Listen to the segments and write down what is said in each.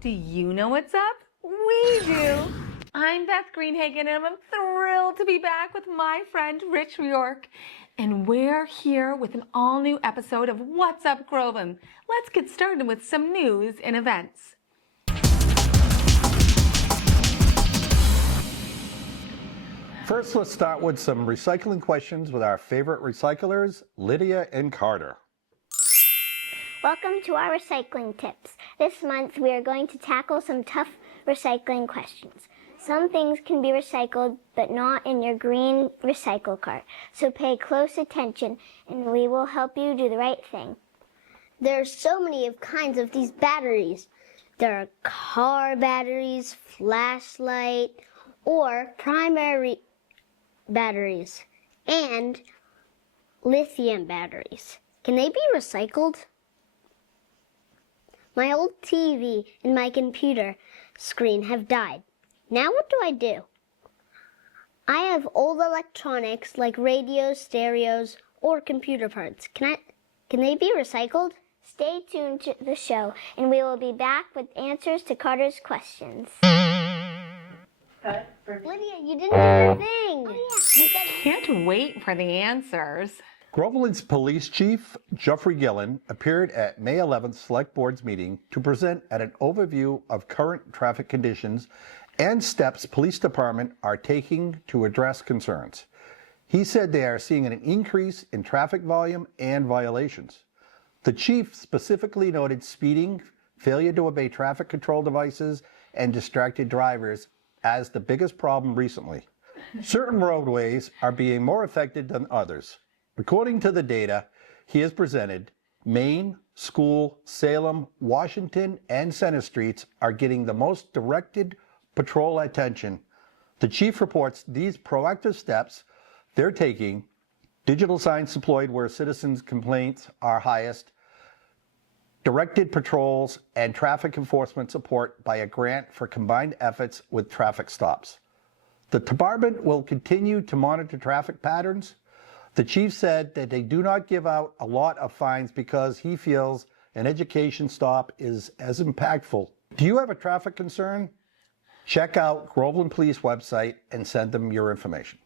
Do you know what's up? We do. I'm Beth Greenhagen, and I'm thrilled to be back with my friend Rich York. And we're here with an all-new episode of What's Up Groveland. Let's get started with some news and events. First, let's start with some recycling questions with our favorite recyclers, Lydia and Carter. Welcome to our recycling tips. This month we are going to tackle some tough recycling questions. Some things can be recycled, but not in your green recycle cart. So pay close attention and we will help you do the right thing. There are so many kinds of these batteries. There are car batteries, flashlight, or primary batteries, and lithium batteries. Can they be recycled? My old TV and my computer screen have died. Now what do? I have old electronics like radios, stereos, or computer parts. Can they be recycled? Stay tuned to the show and we will be back with answers to Carter's questions. Lydia, you didn't do the thing. Oh, yeah. Can't wait for the answers. Groveland's Police Chief, Geoffrey Gillen, appeared at May 11th Select Board's meeting to present an overview of current traffic conditions and steps Police Department are taking to address concerns. He said they are seeing an increase in traffic volume and violations. The chief specifically noted speeding, failure to obey traffic control devices, and distracted drivers as the biggest problem recently. Certain roadways are being more affected than others. According to the data he has presented, Main, School, Salem, Washington, and Center Streets are getting the most directed patrol attention. The chief reports these proactive steps they're taking, digital signs deployed where citizens' complaints are highest, directed patrols, and traffic enforcement support by a grant for combined efforts with traffic stops. The department will continue to monitor traffic patterns. The chief said that they do not give out a lot of fines because he feels an education stop is as impactful. Do you have a traffic concern? Check out Groveland Police website and send them your information.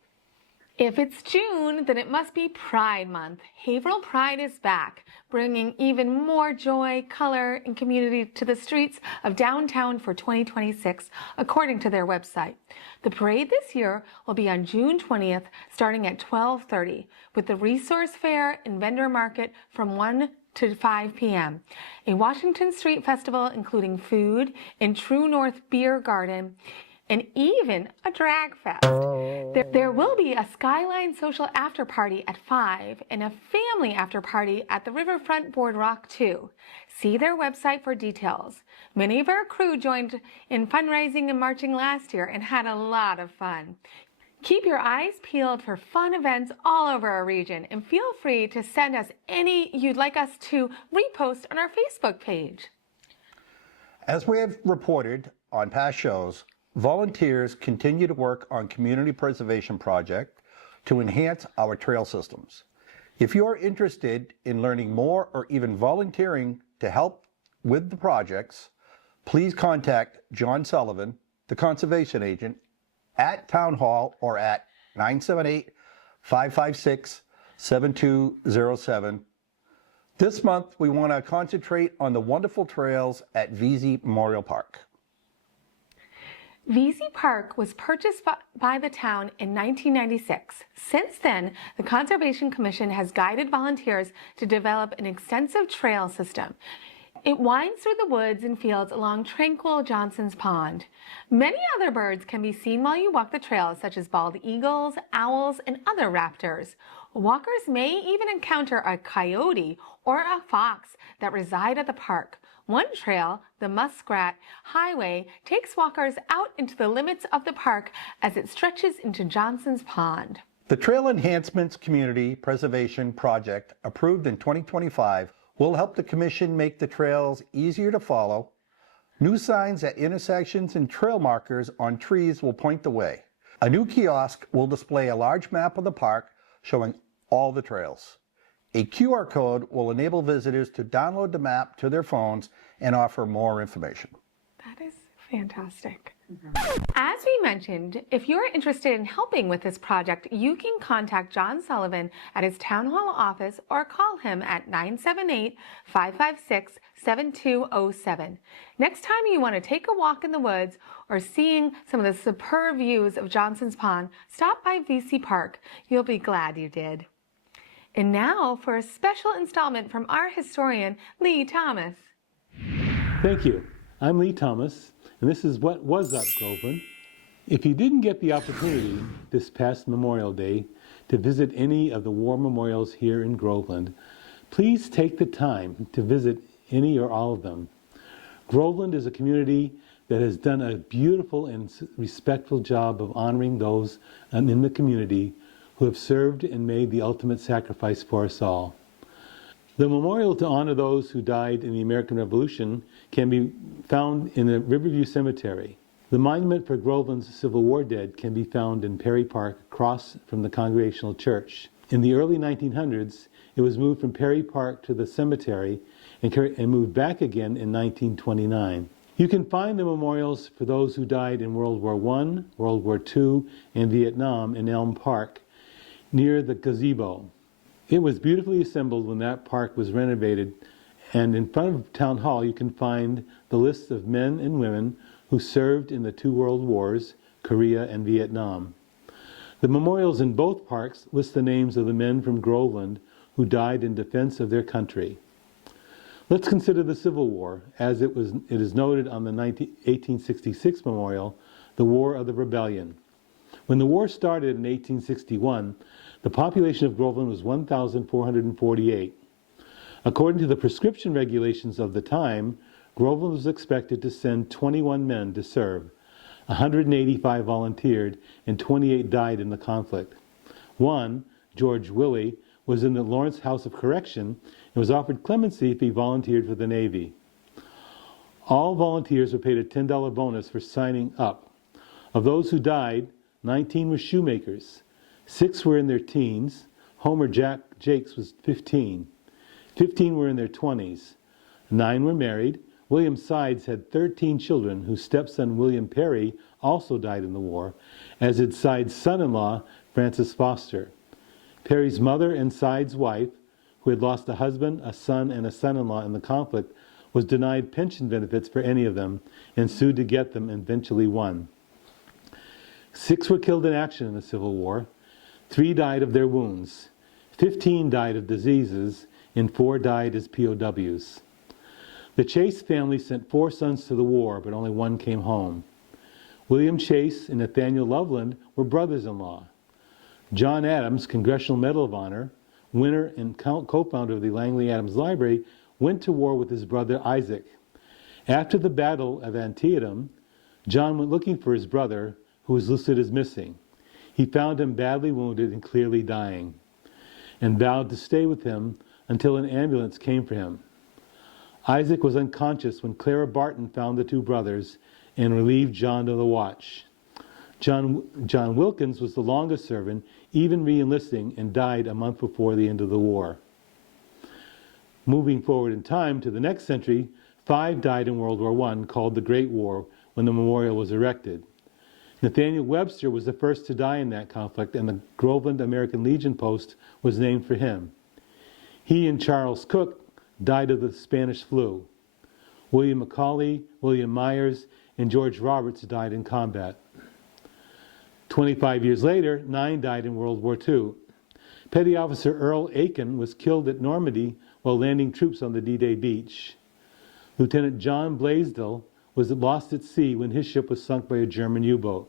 If it's June, then it must be Pride Month. Haverhill Pride is back, bringing even more joy, color, and community to the streets of downtown for 2026, according to their website. The parade this year will be on June 20th, starting at 12:30, with the resource fair and vendor market from 1 to 5 p.m. A Washington Street Festival, including food and True North Beer Garden, and even a drag fest. There will be a Skyline social after party at 5 and a family after party at the Riverfront Boardwalk too. See their website for details. Many of our crew joined in fundraising and marching last year and had a lot of fun. Keep your eyes peeled for fun events all over our region and feel free to send us any you'd like us to repost on our Facebook page. As we have reported on past shows, volunteers continue to work on community preservation project to enhance our trail systems. If you are interested in learning more or even volunteering to help with the projects, please contact John Sullivan, the conservation agent, at Town Hall or at 978-556-7207. This month, we want to concentrate on the wonderful trails at VZ Memorial Park. VZ Park was purchased by the town in 1996. Since then, the Conservation Commission has guided volunteers to develop an extensive trail system. It winds through the woods and fields along tranquil Johnson's Pond. Many other birds can be seen while you walk the trails, such as bald eagles, owls, and other raptors. Walkers may even encounter a coyote or a fox that reside at the park. One trail, the Muskrat Highway, takes walkers out into the limits of the park as it stretches into Johnson's Pond. The Trail Enhancements Community Preservation Project, approved in 2025, will help the Commission make the trails easier to follow. New signs at intersections and trail markers on trees will point the way. A new kiosk will display a large map of the park showing all the trails. A QR code will enable visitors to download the map to their phones and offer more information. Fantastic. As we mentioned, if you're interested in helping with this project, you can contact John Sullivan at his town hall office or call him at 978-556-7207. Next time you want to take a walk in the woods or seeing some of the superb views of Johnson's Pond, stop by VC Park. You'll be glad you did. And now for a special installment from our historian, Lee Thomas. Thank you. I'm Lee Thomas, and this is What Was Up, Groveland. If you didn't get the opportunity this past Memorial Day to visit any of the war memorials here in Groveland, please take the time to visit any or all of them. Groveland is a community that has done a beautiful and respectful job of honoring those in the community who have served and made the ultimate sacrifice for us all. The memorial to honor those who died in the American Revolution can be found in the Riverview Cemetery. The monument for Groveland's Civil War dead can be found in Perry Park across from the Congregational Church. In the early 1900s, it was moved from Perry Park to the cemetery and moved back again in 1929. You can find the memorials for those who died in World War I, World War II, and Vietnam in Elm Park, near the gazebo. It was beautifully assembled when that park was renovated, and in front of Town Hall you can find the list of men and women who served in the two world wars, Korea and Vietnam. The memorials in both parks list the names of the men from Groveland who died in defense of their country. Let's consider the Civil War, as it is noted on the 1866 memorial, the War of the Rebellion. When the war started in 1861, the population of Groveland was 1,448. According to the prescription regulations of the time, Groveland was expected to send 21 men to serve. 185 volunteered and 28 died in the conflict. One, George Willey, was in the Lawrence House of Correction and was offered clemency if he volunteered for the Navy. All volunteers were paid a $10 bonus for signing up. Of those who died, 19 were shoemakers. 6 were in their teens. Homer Jakes was 15. 15 were in their 20s. 9 were married. William Sides had 13 children, whose stepson William Perry also died in the war, as did Sides' son-in-law, Francis Foster. Perry's mother and Sides' wife, who had lost a husband, a son, and a son-in-law in the conflict, was denied pension benefits for any of them and sued to get them and eventually won. 6 were killed in action in the Civil War. 3 died of their wounds. 15 died of diseases, and 4 died as POWs. The Chase family sent 4 sons to the war, but only 1 came home. William Chase and Nathaniel Loveland were brothers-in-law. John Adams, Congressional Medal of Honor, winner and co-founder of the Langley Adams Library, went to war with his brother Isaac. After the Battle of Antietam, John went looking for his brother, who was listed as missing. He found him badly wounded and clearly dying, and vowed to stay with him until an ambulance came for him. Isaac was unconscious when Clara Barton found the 2 brothers and relieved John of the watch. John Wilkins was the longest servant, even re-enlisting, and died a month before the end of the war. Moving forward in time to the next century, 5 died in World War I, called the Great War, when the memorial was erected. Nathaniel Webster was the first to die in that conflict, and the Groveland American Legion post was named for him. He and Charles Cook died of the Spanish flu. William Macaulay, William Myers, and George Roberts died in combat. 25 years later, 9 died in World War II. Petty Officer Earl Aiken was killed at Normandy while landing troops on the D-Day beach. Lieutenant John Blaisdell was lost at sea when his ship was sunk by a German U-boat.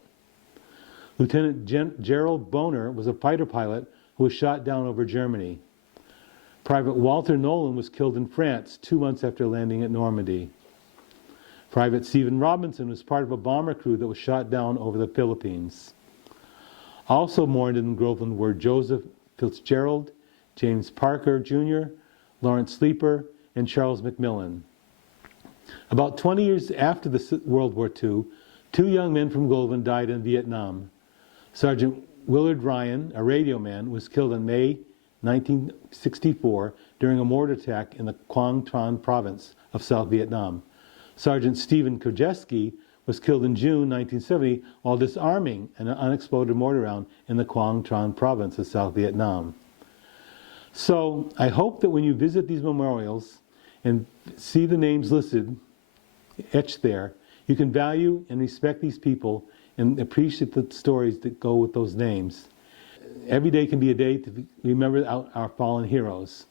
Lieutenant Gerald Boner was a fighter pilot who was shot down over Germany. Private Walter Nolan was killed in France 2 months after landing at Normandy. Private Stephen Robinson was part of a bomber crew that was shot down over the Philippines. Also mourned in Groveland were Joseph Fitzgerald, James Parker Jr., Lawrence Sleeper, and Charles McMillan. About 20 years after the World War II, 2 young men from Groveland died in Vietnam. Sergeant Willard Ryan, a radio man, was killed in May 1964 during a mortar attack in the Quang Tran province of South Vietnam. Sergeant Stephen Kojeski was killed in June 1970 while disarming an unexploded mortar round in the Quang Tran province of South Vietnam. So I hope that when you visit these memorials and see the names listed, etched there, you can value and respect these people and appreciate the stories that go with those names. Every day can be a day to remember our fallen heroes.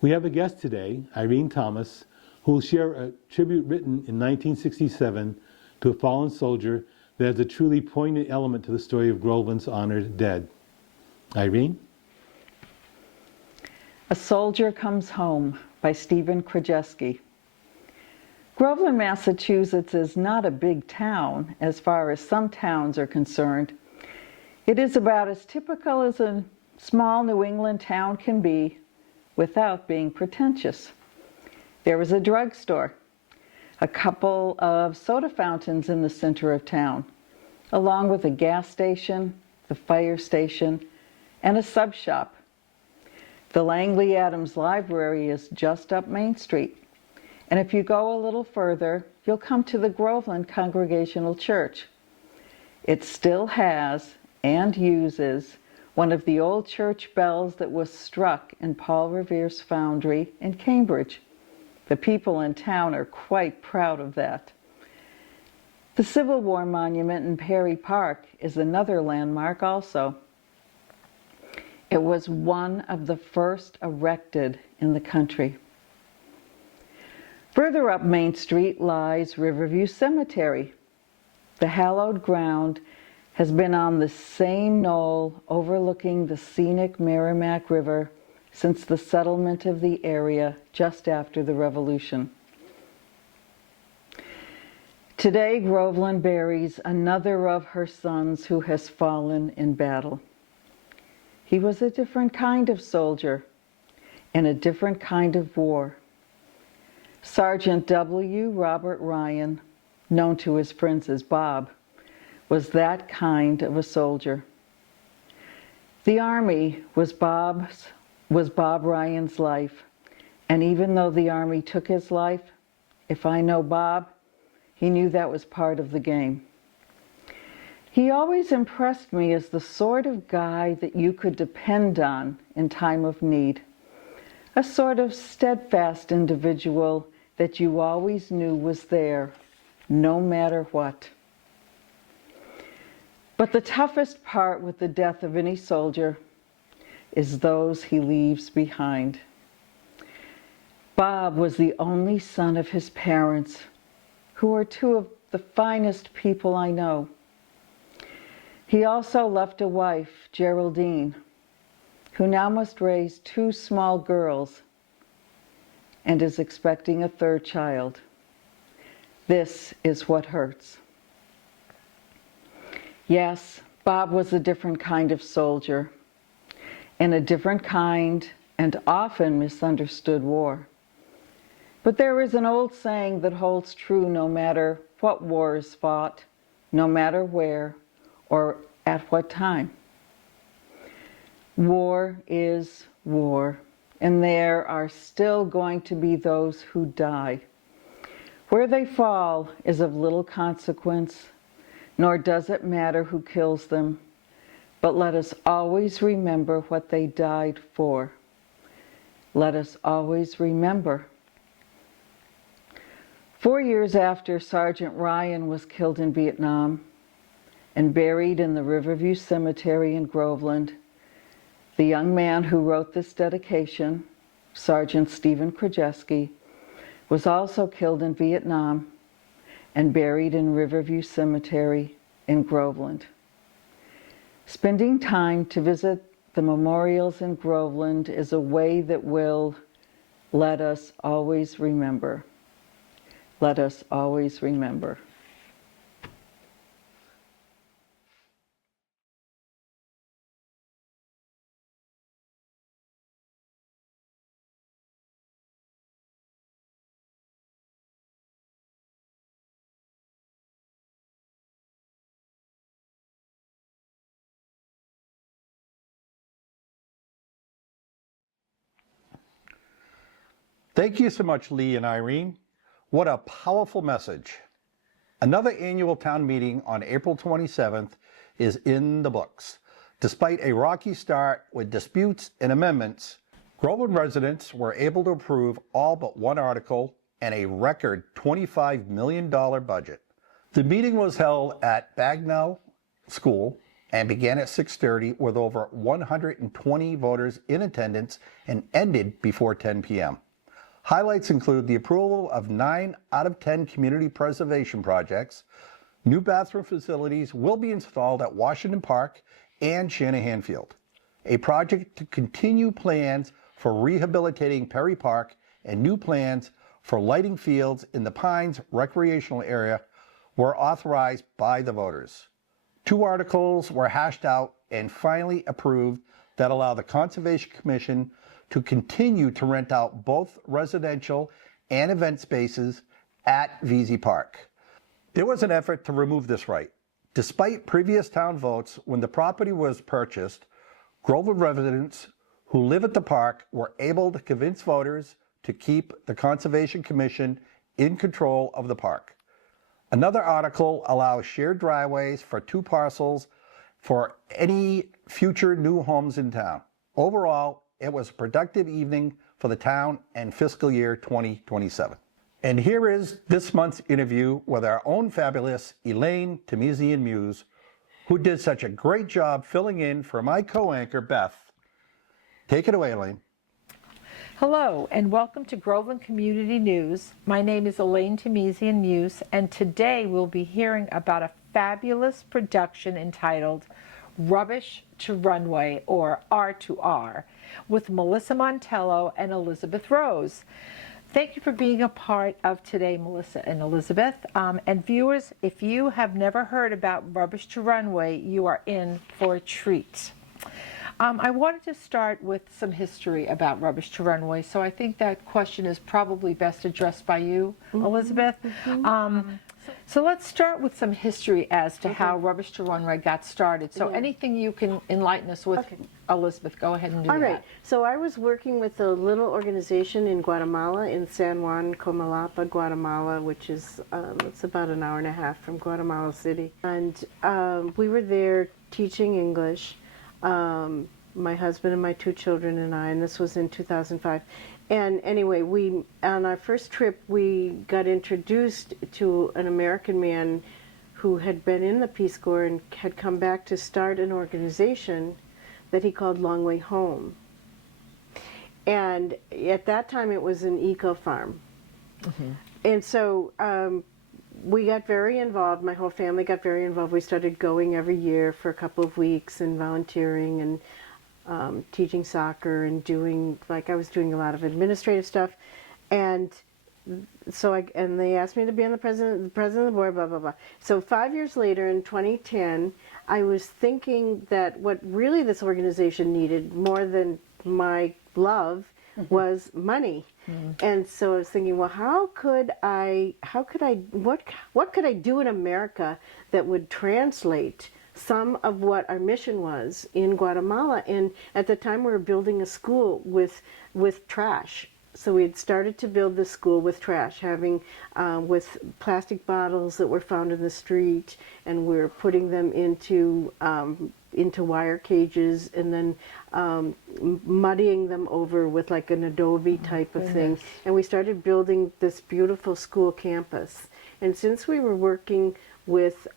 We have a guest today, Irene Thomas, who will share a tribute written in 1967 to a fallen soldier that has a truly poignant element to the story of Groveland's honored dead. Irene? A Soldier Comes Home by Stephen Krajewski. Groveland, Massachusetts is not a big town as far as some towns are concerned. It is about as typical as a small New England town can be without being pretentious. There was a drugstore, a couple of soda fountains in the center of town, along with a gas station, the fire station, and a sub shop. The Langley Adams Library is just up Main Street. And if you go a little further, you'll come to the Groveland Congregational Church. It still has and uses one of the old church bells that was struck in Paul Revere's foundry in Cambridge. The people in town are quite proud of that. The Civil War Monument in Perry Park is another landmark also. It was one of the first erected in the country. Further up Main Street lies Riverview Cemetery. The hallowed ground has been on the same knoll overlooking the scenic Merrimack River since the settlement of the area just after the Revolution. Today, Groveland buries another of her sons who has fallen in battle. He was a different kind of soldier in a different kind of war. Sergeant W. Robert Ryan, known to his friends as Bob, was that kind of a soldier. The Army was Bob Ryan's life, and even though the Army took his life, if I know Bob, he knew that was part of the game. He always impressed me as the sort of guy that you could depend on in time of need, a sort of steadfast individual that you always knew was there, no matter what. But the toughest part with the death of any soldier is those he leaves behind. Bob was the only son of his parents, who are two of the finest people I know. He also left a wife, Geraldine, who now must raise 2 small girls and is expecting a 3rd child. This is what hurts. Yes, Bob was a different kind of soldier in a different kind and often misunderstood war. But there is an old saying that holds true no matter what war is fought, no matter where or at what time. War is war, and there are still going to be those who die. Where they fall is of little consequence, nor does it matter who kills them, but let us always remember what they died for. Let us always remember. 4 years after Sergeant Ryan was killed in Vietnam and buried in the Riverview Cemetery in Groveland, the young man who wrote this dedication, Sergeant Stephen Krajewski, was also killed in Vietnam and buried in Riverview Cemetery in Groveland. Spending time to visit the memorials in Groveland is a way that will let us always remember. Let us always remember. Thank you so much, Lee and Irene. What a powerful message. Another annual town meeting on April 27th is in the books. Despite a rocky start with disputes and amendments, Groveland residents were able to approve all but one article and a record $25 million budget. The meeting was held at Bagnell School and began at 6:30 with over 120 voters in attendance and ended before 10 p.m. Highlights include the approval of 9 out of 10 community preservation projects. New bathroom facilities will be installed at Washington Park and Shanahan Field. A project to continue plans for rehabilitating Perry Park and new plans for lighting fields in the Pines recreational area were authorized by the voters. 2 articles were hashed out and finally approved that allow the Conservation Commission to continue to rent out both residential and event spaces at VZ Park. There was an effort to remove this right. Despite previous town votes, when the property was purchased, Groveland residents who live at the park were able to convince voters to keep the Conservation Commission in control of the park. Another article allows shared driveways for 2 parcels for any future new homes in town. Overall, it was a productive evening for the town and fiscal year 2027. And here is this month's interview with our own fabulous Elaine Tamizian Muse, who did such a great job filling in for my co-anchor, Beth. Take it away, Elaine. Hello, and welcome to Groveland Community News. My name is Elaine Tamizian Muse, and today we'll be hearing about a fabulous production entitled Rubbish to Runway, or R2R, with Melissa Montello and Elizabeth Rose. Thank you for being a part of today, Melissa and Elizabeth. And viewers, if you have never heard about Rubbish to Runway, you are in for a treat. I wanted to start with some history about Rubbish to Runway, so I think that question is probably best addressed by you, Elizabeth. So let's start with some history as to how Rubbish to Runway got started. So anything you can enlighten us with, Elizabeth, go ahead and do that. All right. So I was working with a little organization in Guatemala, in San Juan, Comalapa, Guatemala, which is it's about an hour and a half from Guatemala City. And we were there teaching English, my husband and my 2 children and I, and this was in 2005. And anyway, on our first trip, we got introduced to an American man who had been in the Peace Corps and had come back to start an organization that he called Long Way Home. And at that time, it was an eco-farm. And so we got very involved. My whole family got very involved. We started going every year for a couple of weeks and volunteering and teaching soccer and I was doing a lot of administrative stuff. And so they asked me to be on the president of the board, blah, blah, blah. So 5 years later, in 2010, I was thinking that what really this organization needed more than my love was money. And so I was thinking, well, what could I do in America that would translate some of what our mission was in Guatemala? And at the time we were building a school with trash. So we had started to build the school with trash, having with plastic bottles that were found in the street, and we were putting them into wire cages and then muddying them over with like an adobe type of thing. And we started building this beautiful school campus. And since we were working with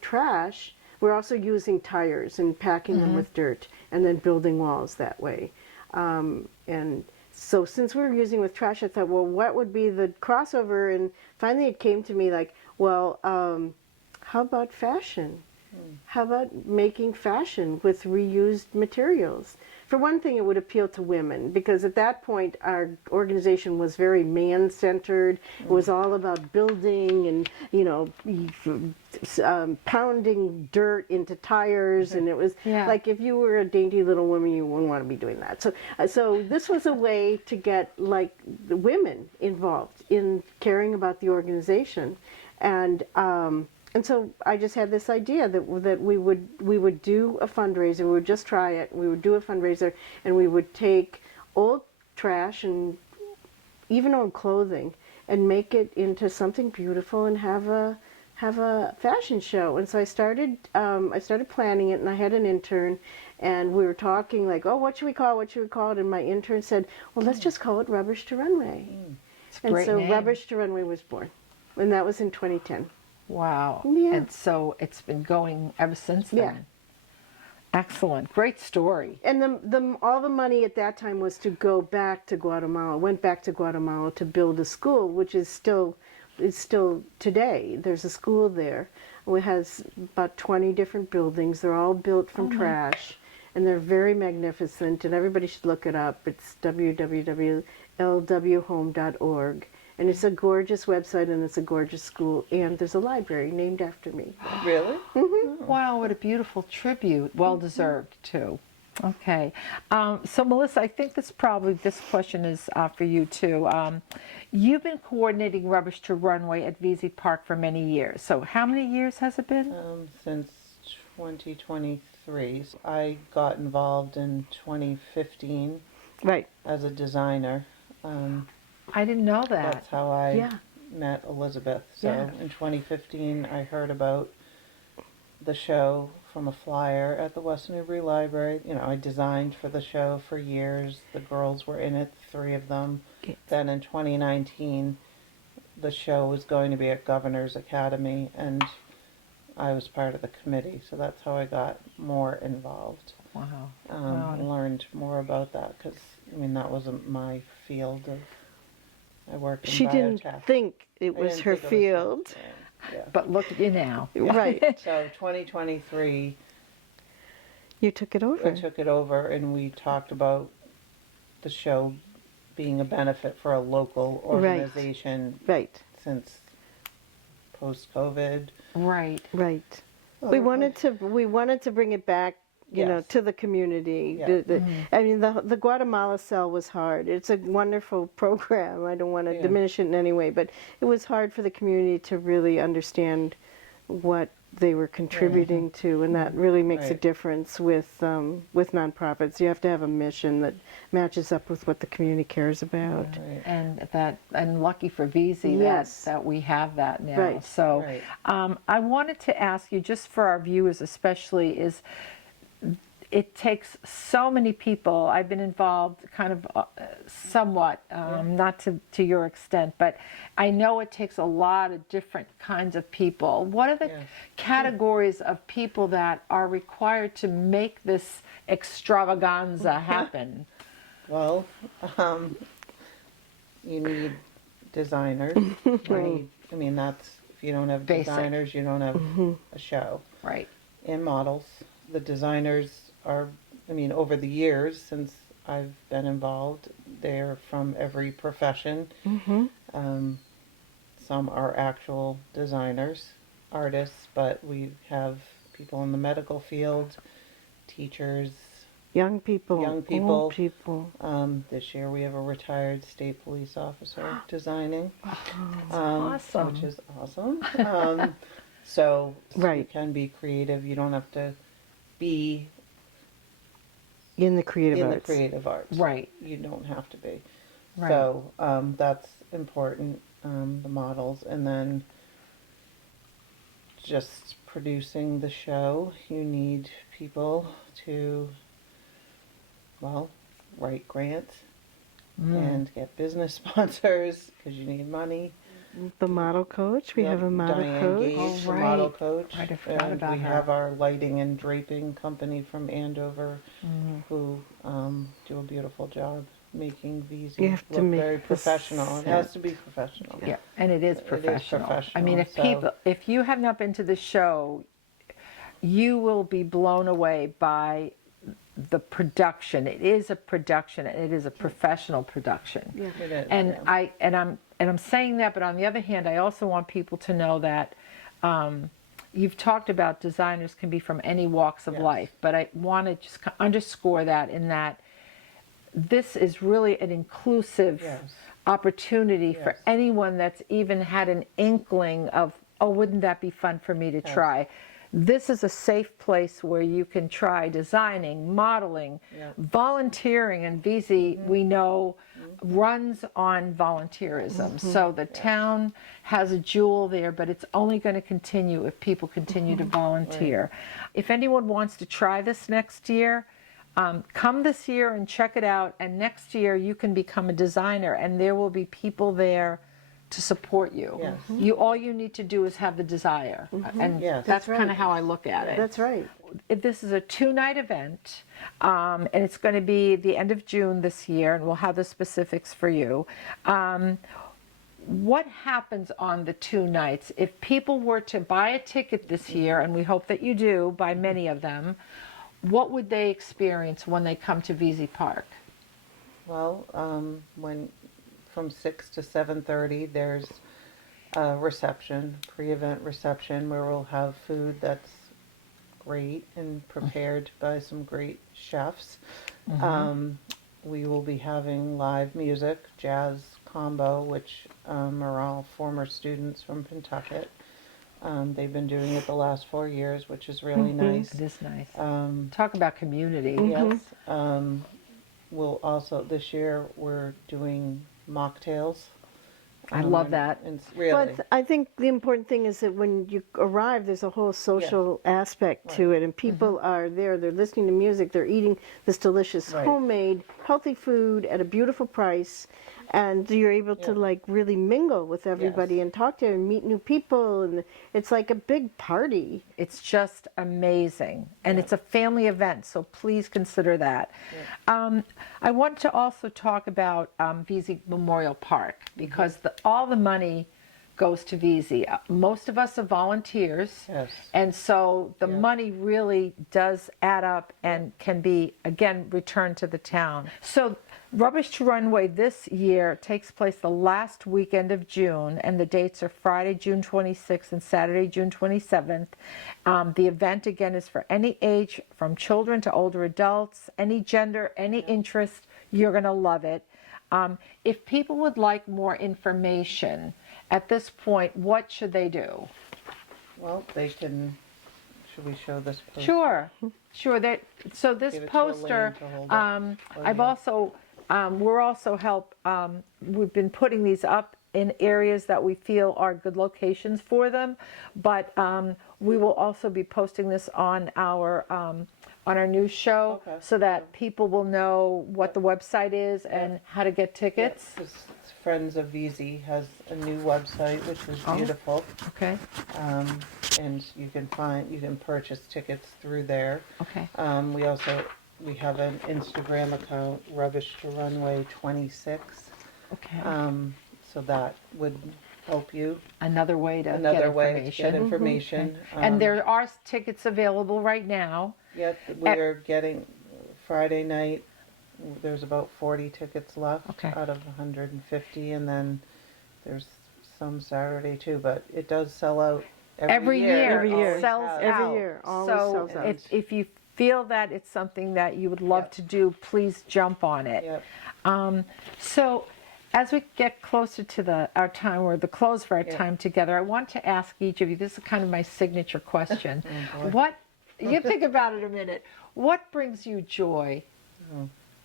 trash, we're also using tires and packing them with dirt and then building walls that way. And so since we were using with trash, I thought, well, what would be the crossover? And finally it came to me like, well, how about fashion? How about making fashion with reused materials? For one thing, it would appeal to women, because at that point our organization was very man-centered. It was all about building and, pounding dirt into tires, and it was like if you were a dainty little woman, you wouldn't want to be doing that. So this was a way to get like the women involved in caring about the organization, and so I just had this idea that we would do a fundraiser. We would just try it. We would do a fundraiser, and we would take old trash and even old clothing and make it into something beautiful and have a fashion show. And so I started planning it, and I had an intern, and we were talking like, oh, what should we call it? And my intern said, well, let's just call it Rubbish to Runway. And great so name. Rubbish to Runway was born, and that was in 2010. Wow. Yeah. And so it's been going ever since then. Yeah. Excellent. Great story. And all the money at that time was to go back to Guatemala. Went back to Guatemala to build a school, which is still today. There's a school there. It has about 20 different buildings. They're all built from trash, and they're very magnificent. And everybody should look it up. It's www.lwhome.org. And it's a gorgeous website, and it's a gorgeous school, and there's a library named after me. Really? Wow, what a beautiful tribute. Well deserved, too. Okay. So, Melissa, I think this question is for you, too. You've been coordinating Rubbish to Runway at VZ Park for many years. So how many years has it been? Since 2023. So I got involved in 2015 Right. as a designer. I didn't know that. That's how I Yeah. met Elizabeth. So Yeah. in 2015, I heard about the show from a flyer at the West Newbury Library. You know, I designed for the show for years. The girls were in it, 3 of them. Then in 2019, the show was going to be at Governor's Academy, and I was part of the committee. So that's how I got more involved. Wow. Learned more about that because, I mean, that wasn't my field of. I worked in She didn't biotech. think it I was didn't her think it was field. Yeah. But look at you now. Right. So 2023, You took it over. I took it over, and we talked about the show being a benefit for a local organization Right. since post-COVID. Right. Right. We wanted to bring it back, you know, Yes. to the community. Yeah. I mean, the Guatemala cell was hard. It's a wonderful program. I don't want to diminish it in any way, but it was hard for the community to really understand what they were contributing to, and that really makes a Right. difference with nonprofits. You have to have a mission that matches up with what the community cares about. Right. And lucky for VZ Yes. that we have that now. Right. So Right. I wanted to ask you, just for our viewers especially, is it takes so many people. I've been involved kind of somewhat, not to your extent, but I know it takes a lot of different kinds of people. What are the Yes. categories of people that are required to make this extravaganza happen? Well, you need designers. I mean, that's, if you don't have Basic. designers, you don't have a show. Right. And models. The designers are, I mean, over the years since I've been involved, they're from every profession. Some are actual designers, artists, but we have people in the medical field, teachers. Young people, Young people. old people. This year we have a retired state police officer designing, awesome. which is awesome. So you Right. can be creative. You don't have to be In the creative in arts. the creative arts. Right. You don't have to be. Right. So that's important, the models. And then just producing the show, you need people to, well, write grants and get business sponsors because you need money. The model coach. We Yep, have a model Diane coach. Gage, Oh, the model right. coach. Right, I forgot and about we her. have our lighting and draping company from Andover Mm-hmm. who do a beautiful job making these You have to look make very the professional. It has set. to be professional. Yeah, and it is It is professional. I mean, professional, if you have not been to the show, you will be blown away by the production. It is a production, and it is a professional production. It is, And yeah. I'm saying that, but on the other hand, I also want people to know that you've talked about designers can be from any walks of Yes. life, but I want to just underscore that in that this is really an inclusive Yes. opportunity for Yes. anyone that's even had an inkling of, oh, wouldn't that be fun for me to try? this is a safe place where you can try designing, modeling, volunteering, and VZ, we know, runs on volunteerism. So the town has a jewel there, but it's only going to continue if people continue to volunteer. If anyone wants to try this next year, come this year and check it out, and next year you can become a designer, and there will be people there to support you. Yes. All you need to do is have the desire, and Yes. that's That's kind of right. how I look at it. That's right. This is a 2-night event, and it's going to be the end of June this year, and we'll have the specifics for you. What happens on the 2 nights? If people were to buy a ticket this year, and we hope that you do, buy many of them, what would they experience when they come to VZ Park? Well, when from 6 to 7:30, there's a reception, pre-event reception, where we'll have food that's great and prepared by some great chefs. We will be having live music, jazz combo, which are all former students from Pentucket. They've been doing it the last 4 years, which is really nice. It is nice. Um, Talk about community. Yes. We'll also, this year, we're doing mocktails. I love that. And really. But I think the important thing is that when you arrive, there's a whole social aspect to it, and people are there. They're listening to music. They're eating this delicious Right. homemade, healthy food at a beautiful price, and you're able to like really mingle with everybody and talk to them and meet new people, and it's like a big party. It's just amazing. And it's a family event, so please consider that. I want to also talk about VZ Memorial Park, because all the money goes to VZ. Most of us are volunteers, Yes. and so the money really does add up and can be, again, returned to the town. So Rubbish to Runway this year takes place the last weekend of June, and the dates are Friday, June 26th and Saturday, June 27th. The event, again, is for any age, from children to older adults, any gender, any interest. You're going to love it. If people would like more information at this point, what should they do? Well, they can, should we show this poster? Sure. So this Give it to poster, Elaine to hold up. I've also, we're also we've been putting these up in areas that we feel are good locations for them, but we will also be posting this on our news show, so that people will know what the website is and how to get tickets. This Friends of VZ has a new website, which is beautiful. Okay. And you can purchase tickets through there. Okay. We have an Instagram account, Rubbish to Runway 26. Okay. So that would help you. Another way to get information. information. And there are tickets available right now. Yep, we're getting Friday night. There's about 40 tickets left out of 150, and then there's some Saturday too. But it does sell out every year. Every year. It sells out. Every year, always So sells out. if you feel that it's something that you would love to do, please jump on it. Yep. So as we get closer to our time, or the close of our time together, I want to ask each of you, this is kind of my signature question. You think about it a minute. What brings you joy?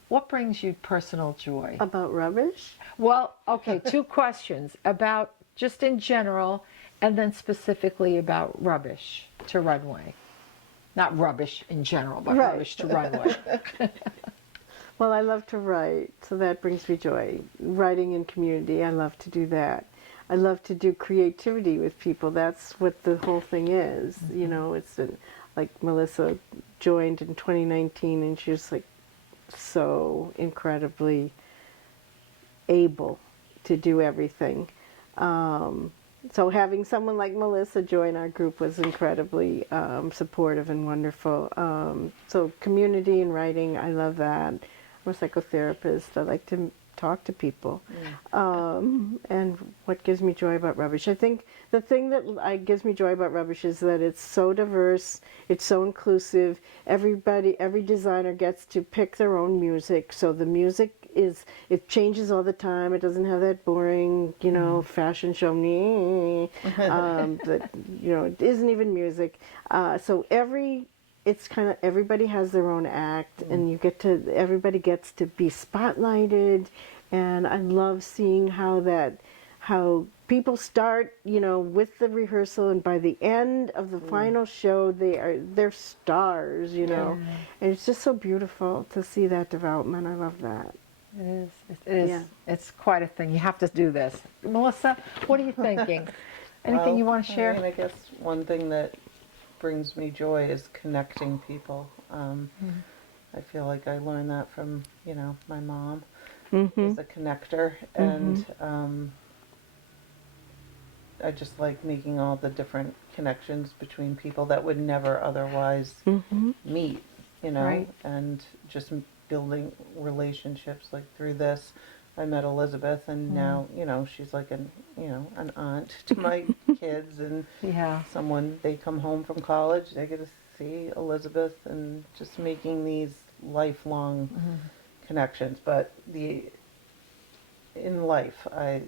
What brings you personal joy? About rubbish? Well, okay, 2 questions about just in general, and then specifically about Rubbish to Runway. Not rubbish in general, but Right. Rubbish to Runway. Well, I love to write, so that brings me joy. Writing in community, I love to do that. I love to do creativity with people. That's what the whole thing is. You know, it's like Melissa joined in 2019, and she was like so incredibly able to do everything. So having someone like Melissa join our group was incredibly supportive and wonderful. So community and writing, I love that. I'm a psychotherapist. I like to talk to people. And what gives me joy about Rubbish? I think the thing that gives me joy about Rubbish is that it's so diverse, it's so inclusive. Every designer gets to pick their own music, so the music it changes all the time. It doesn't have that boring, fashion show, that, it isn't even music. So it's kind of, everybody has their own act, and everybody gets to be spotlighted, and I love seeing how people start, with the rehearsal, and by the end of the final show, they're stars, and it's just so beautiful to see that development. I love that. It is. It is. Yeah. It's quite a thing. You have to do this. Melissa, what are you thinking? Anything you want to share? I guess one thing that brings me joy is connecting people. I feel like I learned that from, my mom is a connector, and I just like making all the different connections between people that would never otherwise meet, Right. and just building relationships. Like through this, I met Elizabeth, and now, she's like an aunt to my kids, and Yeah. they come home from college, they get to see Elizabeth, and just making these lifelong connections. But in life, I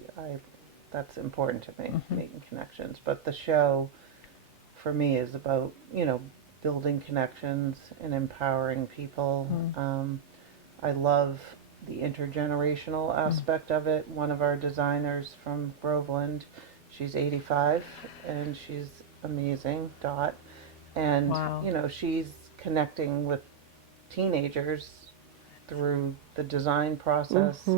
that's important to me, making connections. But the show, for me, is about, building connections and empowering people. I love the intergenerational aspect of it. One of our designers from Groveland, she's 85, and she's amazing, Dot. And, Wow. She's connecting with teenagers through the design process,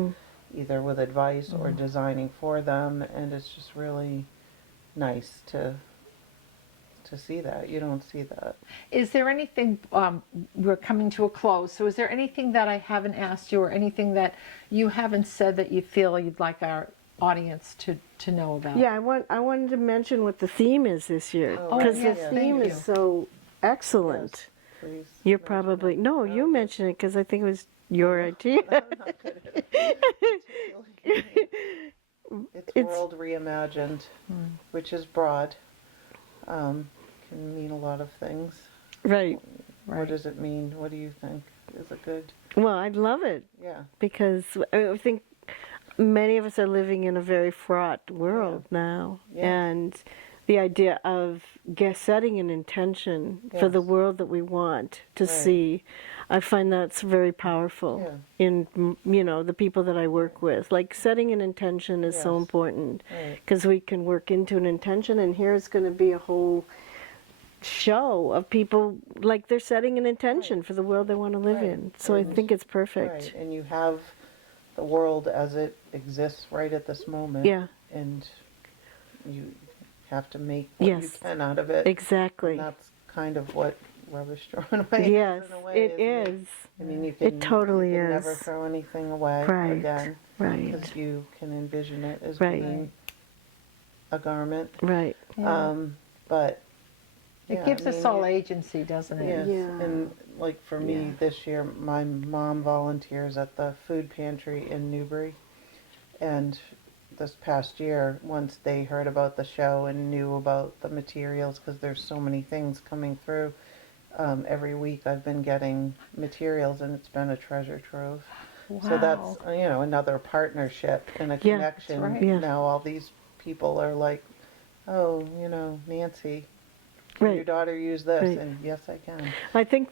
either with advice or designing for them, and it's just really nice to see that. You don't see that. Is there anything, we're coming to a close, so is there anything that I haven't asked you, or anything that you haven't said that you feel you'd like our audience to know about? Yeah, I wanted to mention what the theme is this year, Oh, because yes, the thank theme you. is so excellent. Please. You're probably, no, you mentioned it because I think it was your idea. It's World Reimagined, which is broad. Can mean a lot of things. Right. What does it mean? What do you think? Is it good? Well, I love it Yeah. because I think many of us are living in a very fraught world now. Yes. And the idea of setting an intention for the Yes. world that we want to see, I find that's very powerful in, the people that I work with. Like setting an intention is so Yes. important Right. because we can work into an intention, and here's going to be a whole show of people like they're setting an intention for the world they want to live Right. in. So I think it's perfect. Right. And you have the world as it exists right at this moment. Yeah. And you have to make what you Yes. can out of it. Exactly. And that's kind of what rubbish thrown away Yes, is in a way. it isn't is. I mean, you It totally you can never is. throw anything away Right, again. right. Because you can envision it as Right. being a garment. Right. But It yeah, gives I us mean, all agency, doesn't it? Yes, Yeah. and like for me Yeah. this year, my mom volunteers at the food pantry in Newbury, and this past year, once they heard about the show and knew about the materials, because there's so many things coming through, every week I've been getting materials, and it's been a treasure trove. So that's another partnership and a Yeah, connection. that's right. Yeah. Now all these people are like, oh, Nancy, can your Right. daughter use this? Right. And yes, I can. I think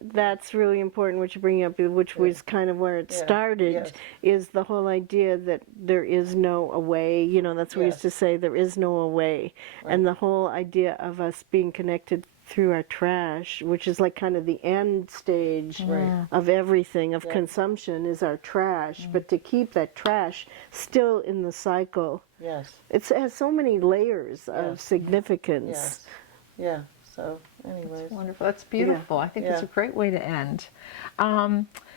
that's really important, what you're bringing up, which was kind of where it Yeah. started, Yes. is the whole idea that there is no away. That's what we used to Yes. say, there is no away. And the whole idea of us being connected through our trash, which is like kind of the end stage Right. of everything, of Yeah. consumption, is our trash. But to keep that trash still in the cycle, Yes. it has so many layers of Yes. significance. Yes. Yeah. So, anyways. Wonderful. That's beautiful. I think it's Yeah. a great way to end.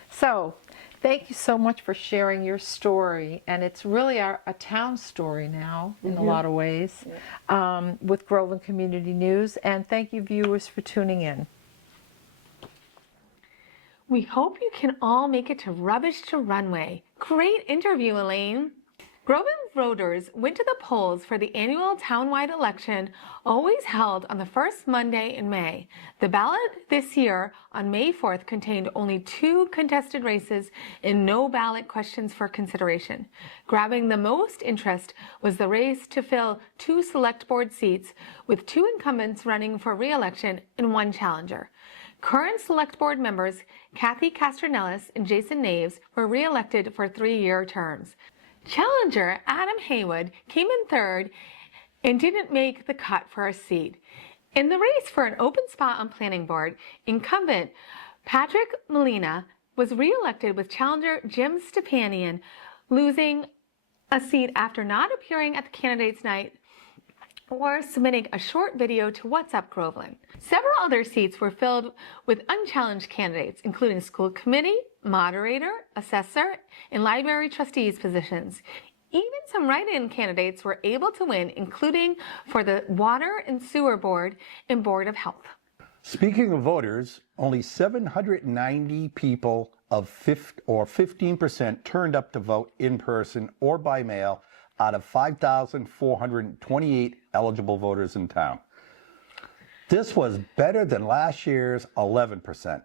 So, thank you so much for sharing your story. And it's really a town story now, in a lot of ways, with Groveland Community News. And thank you, viewers, for tuning in. We hope you can all make it to Rubbish to Runway. Great interview, Elaine. Groveland's voters went to the polls for the annual townwide election, always held on the first Monday in May. The ballot this year on May 4th contained only 2 contested races and no ballot questions for consideration. Grabbing the most interest was the race to fill 2 select board seats, with 2 incumbents running for re-election and 1 challenger. Current select board members Kathy Castronellis and Jason Naves were re-elected for 3-year terms. Challenger Adam Haywood came in 3rd and didn't make the cut for a seat. In the race for an open spot on planning board, incumbent Patrick Molina was re-elected, with challenger Jim Stepanian losing a seat after not appearing at the candidates' night or submitting a short video to What's Up Groveland. Several other seats were filled with unchallenged candidates, including school committee, moderator, assessor, and library trustees positions. Even some write-in candidates were able to win, including for the Water and Sewer Board and Board of Health. Speaking of voters, only 790 people of 15% turned up to vote in person or by mail out of 5,428 eligible voters in town. This was better than last year's 11%.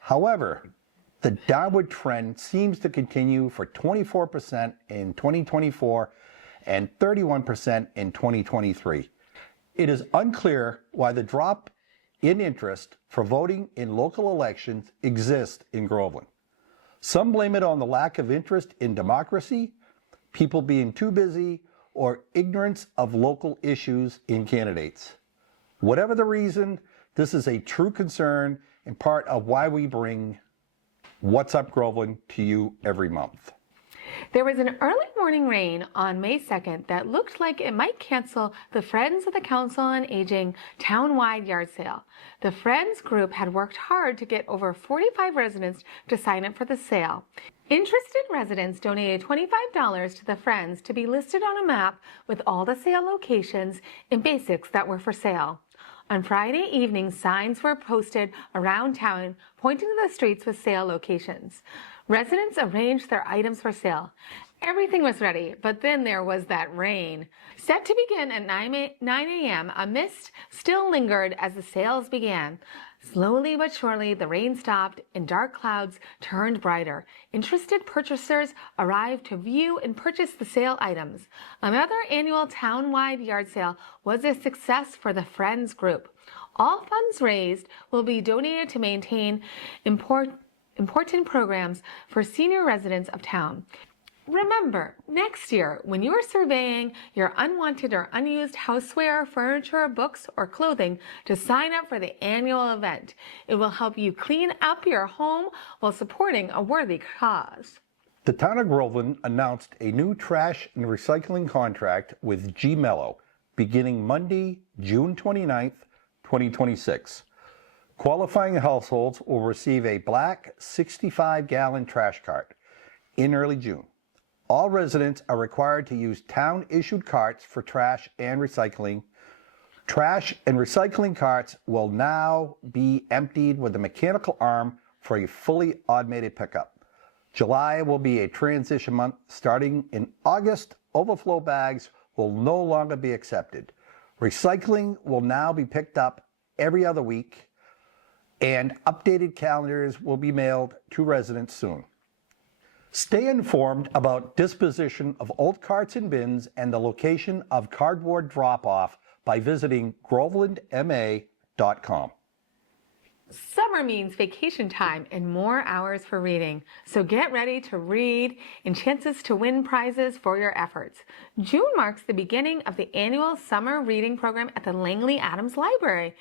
However, the downward trend seems to continue for 24% in 2024 and 31% in 2023. It is unclear why the drop in interest for voting in local elections exists in Groveland. Some blame it on the lack of interest in democracy, people being too busy, or ignorance of local issues in candidates. Whatever the reason, this is a true concern and part of why we bring What's Up Groveland to you every month. There was an early morning rain on May 2nd that looked like it might cancel the Friends of the Council on Aging town-wide yard sale. The Friends group had worked hard to get over 45 residents to sign up for the sale. Interested residents donated $25 to the Friends to be listed on a map with all the sale locations and basics that were for sale. On Friday evening, signs were posted around town pointing to the streets with sale locations. Residents arranged their items for sale. Everything was ready, but then there was that rain. Set to begin at 9 a.m., a mist still lingered as the sales began. Slowly but surely, the rain stopped and dark clouds turned brighter. Interested purchasers arrived to view and purchase the sale items. Another annual town-wide yard sale was a success for the Friends group. All funds raised will be donated to maintain important programs for senior residents of town. Remember, next year, when you are surveying your unwanted or unused houseware, furniture, books, or clothing, to sign up for the annual event. It will help you clean up your home while supporting a worthy cause. The town of Groveland announced a new trash and recycling contract with G. Mello beginning Monday, June 29th, 2026. Qualifying households will receive a black 65-gallon trash cart in early June. All residents are required to use town-issued carts for trash and recycling. Trash and recycling carts will now be emptied with a mechanical arm for a fully automated pickup. July will be a transition month. Starting in August, overflow bags will no longer be accepted. Recycling will now be picked up every other week, and updated calendars will be mailed to residents soon. Stay informed about disposition of old carts and bins and the location of cardboard drop-off by visiting grovelandma.com. Summer means vacation time and more hours for reading, so get ready to read and chances to win prizes for your efforts. June marks the beginning of the annual summer reading program at the Langley Adams Library,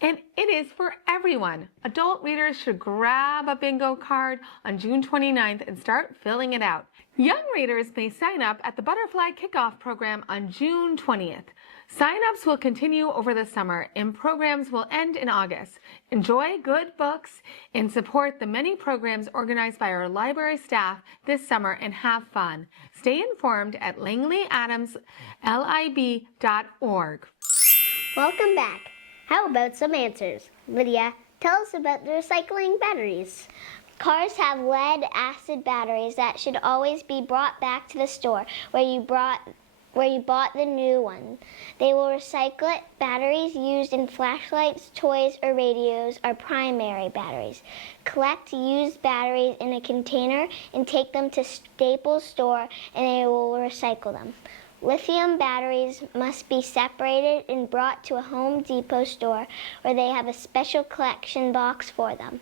and it is for everyone. Adult readers should grab a bingo card on June 29th and start filling it out. Young readers may sign up at the Butterfly Kickoff program on June 20th. Sign-ups will continue over the summer and programs will end in August. Enjoy good books and support the many programs organized by our library staff this summer and have fun. Stay informed at langleyadamslib.org. Welcome back. How about some answers? Lydia, Tell us about the recycling batteries. Cars have lead acid batteries that should always be brought back to the store where you bought the new one. They will recycle it. Batteries used in flashlights, toys, or radios are primary batteries. Collect used batteries in a container and take them to Staples store and they will recycle them. Lithium batteries must be separated and brought to a Home Depot store where they have a special collection box for them.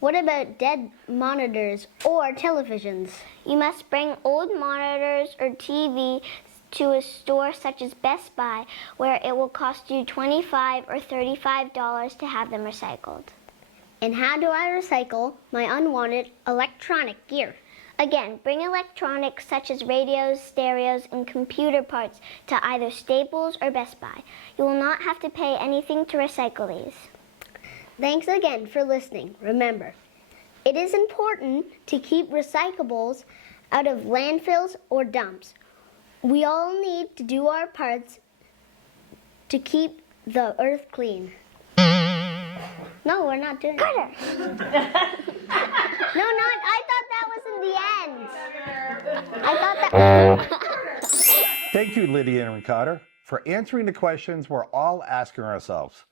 What about dead monitors or televisions? You must bring old monitors or TV to a store such as Best Buy, where it will cost you $25 or $35 to have them recycled. And how do I recycle my unwanted electronic gear? Again, bring electronics such as radios, stereos, and computer parts to either Staples or Best Buy. You will not have to pay anything to recycle these. Thanks again for listening. Remember, it is important to keep recyclables out of landfills or dumps. We all need to do our parts to keep the earth clean. No, we're not doing Carter! No, not. I thought that was in the end. I thought that. Thank you, Lydia and Carter, for answering the questions we're all asking ourselves.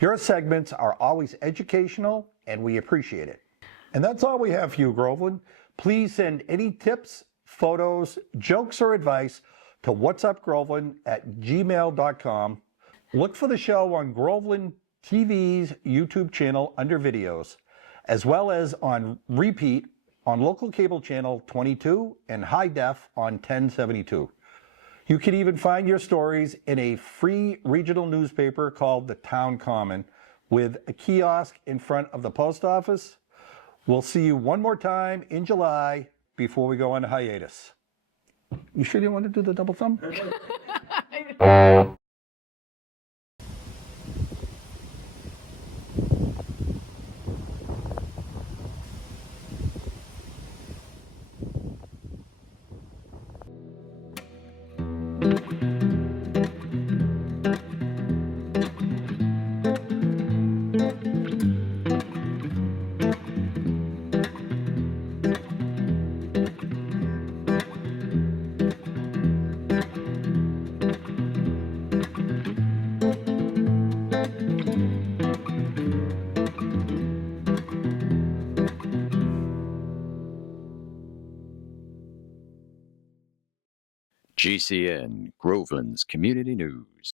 Your segments are always educational, and we appreciate it. And that's all we have for you, Groveland. Please send any tips, photos, jokes, or advice to whatsupgroveland@gmail.com. Look for the show on Groveland TV's YouTube channel under videos, as well as on repeat on local cable channel 22 and high def on 1072. You can even find your stories in a free regional newspaper called the Town Common with a kiosk in front of the post office. We'll see you one more time in July before we go on hiatus. You sure you want to do the double thumb? GCN, Groveland's Community News.